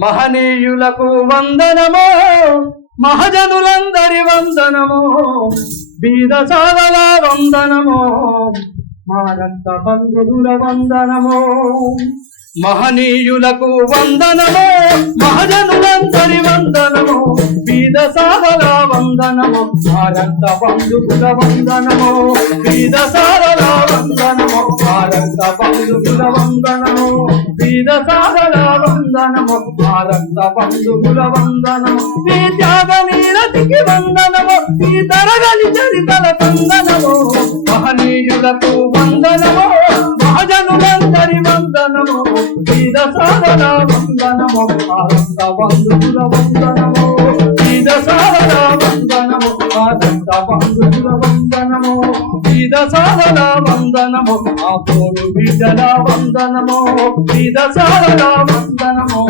మహనీయులకు వందనమో, మహజనులందరి వందనమో, బీద సాధల వందనమో, మా రక్త బంధువుల వందనమో. మహనీయులకు వందనమో, మహజనులందరి వందనమో, బీద సాధల వందనమో, మా రక్త బంధువుల వందనమో, బీద సాధల వందనమో, మా రక్త బంధువుల వందనమో, బీద సాధల వందనమో, మా రక్త బంధువుల వందనమో. నీ త్యాగ నీరతికి వందనమో, నీ తరగని చరితల వందనమో. మహనీయులకు వందనమో, మహజనులందరి వందనమో, బీద సాధల వందనమో, మా రక్త బంధువుల వందనమో, బీద సాధల వందనమో, మా రక్త బంధువుల వందనమో, బీద సాధల వందనమో, మా పోరు బిడ్డల వందనమో, బీద సాధల వందనమో.